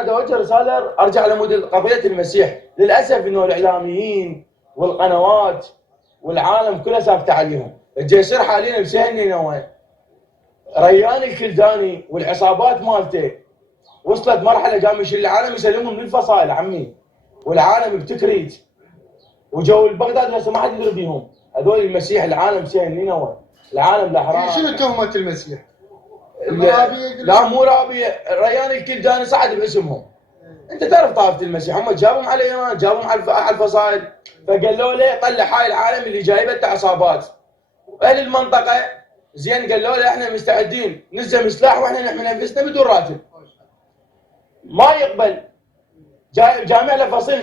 انا اتوجه رساله ارجع لمود قضيه المسيح. للاسف انه الاعلاميين والقنوات والعالم كله ساكته عليهم. اللي يصير حاليا بسهل نينوى، ريان الكلداني والعصابات مالته وصلت مرحله قام يشيل العالم يسلمهم من الفصائل عمي، والعالم بتكريت وجو البغداد هسه ما حد يدري بيهم. هذول المسيح العالم سهل نينوى، العالم الاحرار. شنو تهمه المسيح؟ لا مو رابي، ريان الكلداني صعد باسمهم. انت تعرف طائفه المسيح هم جابهم على ايران، جابهم على الفصائل، فقالوا له طلع هاي العالم اللي جايبته عصابات. اهل المنطقه زين قالوا له احنا مستعدين نلزم سلاح واحنا نحمي نفسنا بدون راتب. ما يقبل. جامع له فصيل،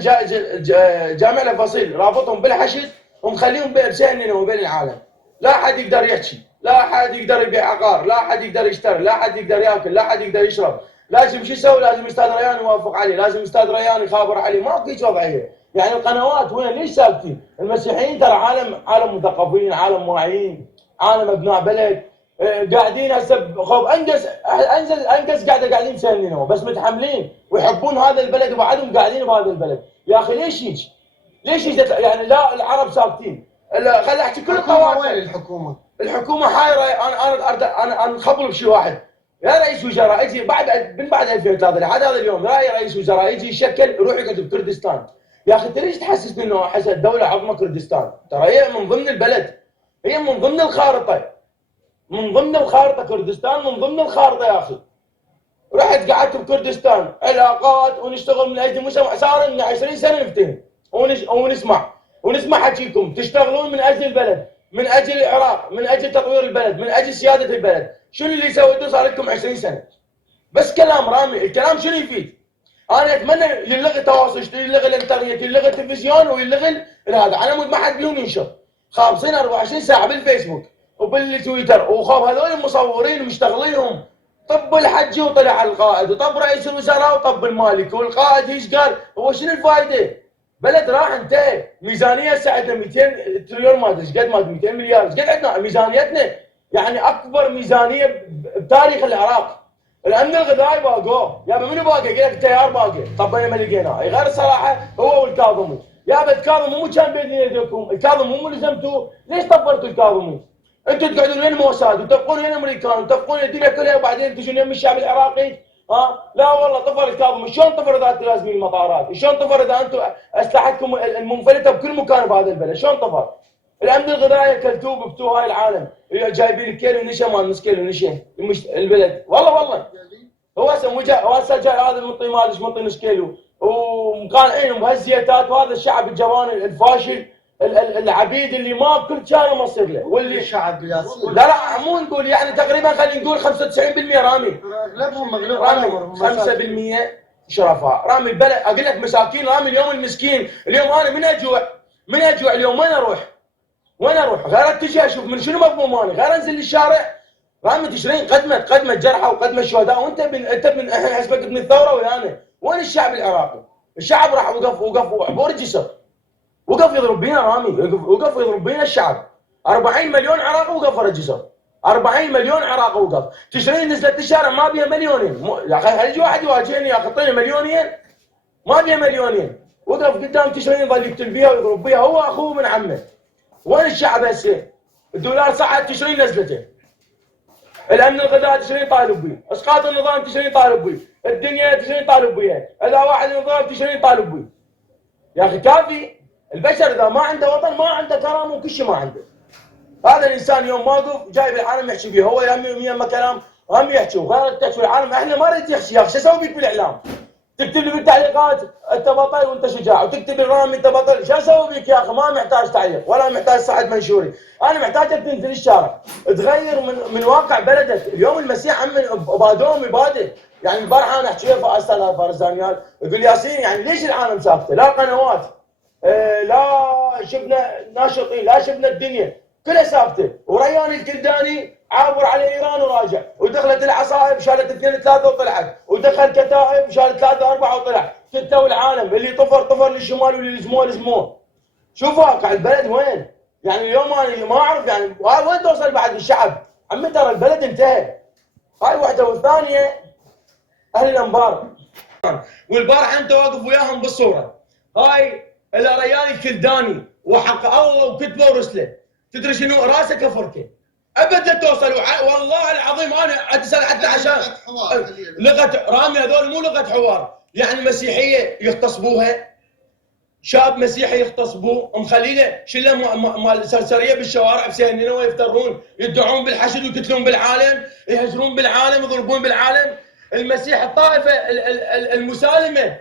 جامع له فصيل رابطهم بالحشد ومخليهم بسهل وبين العالم. لا حد يقدر يحكي، لا حد يقدر يبيع عقار، لا حد يقدر يشتري، لا حد يقدر ياكل، لا حد يقدر يشرب. لازم شو يسوي؟ لازم استاذ ريان يوافق عليه، لازم استاذ ريان يخابر عليه. ماكو هيك وضعيه. يعني القنوات وين ليش ساكتين؟ المسيحيين ترى عالم مثقفين، عالم واعيين، عالم ابناء بلد. قاعدين هسه خوف انقز قاعدين مسنينه بس متحملين ويحبون هذا البلد وبعدهم قاعدين بهذا البلد. يا اخي ليش هيك؟ ليش يعني لا العرب ساكتين؟ خليني احكي كل الطوائف. وين الحكومه؟ الحكومه حايره. انا انخبل بشيء واحد. يا رئيس وزراء يجي من بعد 2003 لحد هذا اليوم، راي رئيس وزراء يجي يشكل يروح يكتب كردستان. يا اخي انت ليش تحسسني انه حسب دوله عظمى كردستان؟ ترى هي من ضمن البلد، هي من ضمن الخارطه، من ضمن الخارطه كردستان، من ضمن الخارطه يا اخي. رحت قعدت بكردستان علاقات ونشتغل من اجل المجتمع. صار لنا 20 سنه نفتهم ونسمع حكيكم تشتغلون من اجل البلد، من اجل العراق، من اجل تطوير البلد، من اجل سياده البلد. شنو اللي سويتوه؟ صار لكم 20 سنه بس كلام رامي. الكلام شنو يفيد؟ انا اتمنى يلغي التواصل، يلغي الانترنت، يلغي التلفزيون ويلغي هذا على مود ما حد بيهم ينشر. خابصين 24 ساعه بالفيسبوك وبالتويتر، وخاف هذول المصورين مشتغلينهم. طب الحجي وطلع على القائد، وطب رئيس الوزراء وطب المالك، والقائد ايش قال؟ هو شنو الفائده؟ بلد راح انتهى. ميزانيه هسه عندنا 200 تريليون ما ادري ايش قد، ما 200 مليار ايش قد عندنا ميزانيتنا. يعني اكبر ميزانيه بتاريخ العراق. الامن الغذائي باقوه، يابا منو باقي؟ قال لك التيار باقي، طب ما لقيناه. غير الصراحه هو والكاظمي. يابا الكاظم مو كان بين يديكم، الكاظم مو لزمتوه، ليش طفرتوا الكاظمي؟ انتم تقعدون وين موساد وتفقون وين امريكان وتفقون الدنيا كلها وبعدين تجون يم الشعب العراقي. لا والله طفر الكاظمي. شلون طفر اذا انتم لازمين المطارات؟ شلون طفر اذا انتم اسلحتكم المنفلته بكل مكان بهذا البلد؟ شلون طفر؟ الامن الغذائي اكلتوه بفتوه هاي العالم، جايبين كيلو نشا مال نص كيلو نشا البلد. والله هو هسه جاي هذا المنطي ما ادري منطي نص كيلو ومقانعين بهالزيتات، وهذا الشعب الجبان الفاشل العبيد اللي ما بكل شهر مصير له. واللي الشعب ياسين لا مو نقول يعني تقريبا خلينا نقول 95% رامي. اغلبهم مغلوب رامي 5% شرفاء. رامي البلد اقول لك مساكين. رامي اليوم المسكين، اليوم انا من اجوع اليوم وين اروح؟ غير اتجه اشوف من شنو مضموم انا، غير انزل للشارع. رامي تشرين قدمت جرحى وقدمت شهداء، وانت من حسبك ابن الثوره ويانا. وين الشعب العراقي؟ الشعب راح وقف وعبور جسر، وقف يضرب بينا رامي، وقف يضرب بينا الشعب. 40 مليون عراقي وقف ورا الجسر، 40 مليون عراقي وقف. تشرين نزلت الشارع ما بيها مليونين. يا اخي خلي يجي واحد يواجهني، يا اخي اعطيني مليونين، ما بيها مليونين. وقف قدام تشرين يظل يقتل بيها ويضرب بيها هو اخوه من عمه. وين الشعب هسه؟ الدولار صعد تشرين نزلته. الامن الغذائي تشرين طالب بيه، اسقاط النظام تشرين طالب بيه، الدنيا تشرين طالب بيه، اذا واحد النظام تشرين طالب بيه. يا اخي كافي. البشر اذا ما عنده وطن ما عنده كرامه وكل شيء ما عنده. هذا الانسان يوم واقف جايب العالم يحكي بيه، هو يمه كلام هم يحكوا غير التكفير العالم. احنا ما نريد يحكي. يا اخي شو اسوي بيك بالاعلام؟ تكتب لي بالتعليقات انت بطل وانت شجاع، وتكتب الرامي انت بطل. شو اسوي بيك يا اخي؟ ما محتاج تعليق ولا محتاج صعد منشوري. انا محتاجك تنزل الشارع تغير من واقع بلدك. اليوم المسيح عم بادوم يبادل. يعني البارحه انا احكي ويا استاذ فارس دانيال يقول ياسين يعني ليش العالم ساكته؟ لا قنوات، لا شفنا ناشطين، لا شفنا الدنيا كلها ساكته. وريان الكلداني عابر على ايران وراجع، ودخلت العصائب شالت 2 3 وطلعت، ودخل كتائب شالت 3 4 وطلع. كتوا العالم اللي طفر للشمال واللي لزموه. شوف واقع البلد وين. يعني اليوم انا ما اعرف يعني وين توصل بعد الشعب. عمي ترى البلد انتهى. هاي واحده. والثانيه اهل الانبار والبارحه انت واقف وياهم بالصوره. هاي الريان الكلداني وحق الله وكتبه ورسله، تدري شنو راسك افركه ابدا توصل. والله العظيم انا اتسال حتى عشان لغه رامي، هذول مو لغه حوار، يعني المسيحيه يغتصبوها، شاب مسيحي يغتصبوه، مخلينه شله مال سرسريه بالشوارع بسهل نينوى، يفترون يدعون بالحشد ويقتلون بالعالم، يهجرون بالعالم، يضربون بالعالم. المسيح الطائفه المسالمه،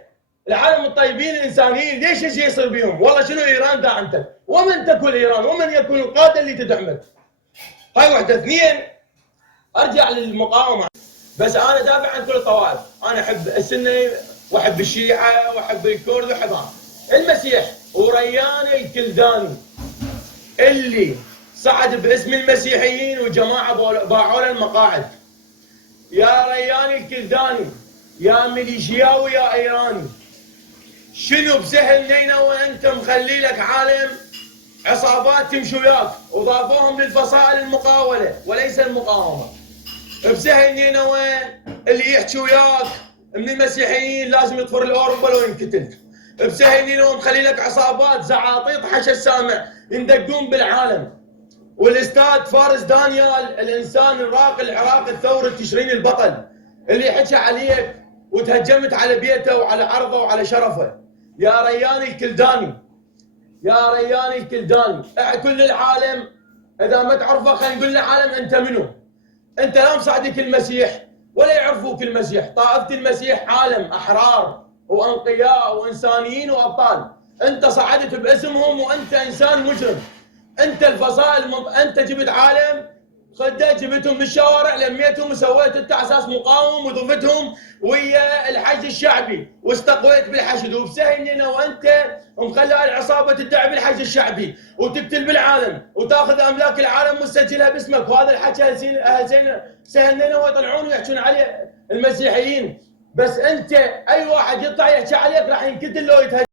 العالم الطيبين الانسانيين، ليش يجي يصير بيهم؟ والله شنو ايران داعمتك؟ ومن تكن ايران؟ ومن يكون القاده اللي تدعمك؟ هاي وحده. اثنين، ارجع للمقاومه. بس انا دافع عن كل الطوائف، انا احب السنه واحب الشيعه واحب الكرد واحب المسيح. وريان الكلداني اللي صعد باسم المسيحيين وجماعه باعوا له المقاعد. يا ريان الكلداني يا ميليشياوي يا ايراني، شنو بسهل نينوى انت مخلي لك عالم عصابات تمشي وياك وضافوهم للفصائل المقاوله وليس المقاومه. بسهل نينوى اللي يحكي وياك من المسيحيين لازم يطفر الاوروبا لو ينقتل. بسهل نينوى مخلي لك عصابات زعاطيط حش السامع يندقون بالعالم. والاستاذ فارس دانيال الانسان الراقي العراقي الثوري التشريني البطل اللي حكى عليك وتهجمت على بيته وعلى عرضه وعلى شرفه. يا ريان الكلداني، يا ريان الكلداني، كل العالم اذا ما تعرفه خلينا نقول للعالم انت منو؟ انت لا مصعدك المسيح ولا يعرفوك المسيح. طائفه المسيح عالم احرار وانقياء وانسانيين وابطال، انت صعدت باسمهم وانت انسان مجرم. انت الفصائل انت جبت عالم خدت جبتهم من الشوارع، لميتهم وسويت انت على اساس مقاوم وضفتهم ويا الحشد الشعبي واستقويت بالحشد. وبسهل انه وانت مخلي العصابه تدعي بالحشد الشعبي وتقتل بالعالم وتاخذ املاك العالم وتسجلها باسمك. وهذا الحكي سهل انه يطلعون ويحكون عليه المسيحيين. بس انت اي واحد يطلع يحكي عليك راح ينقتل لو يتهجم.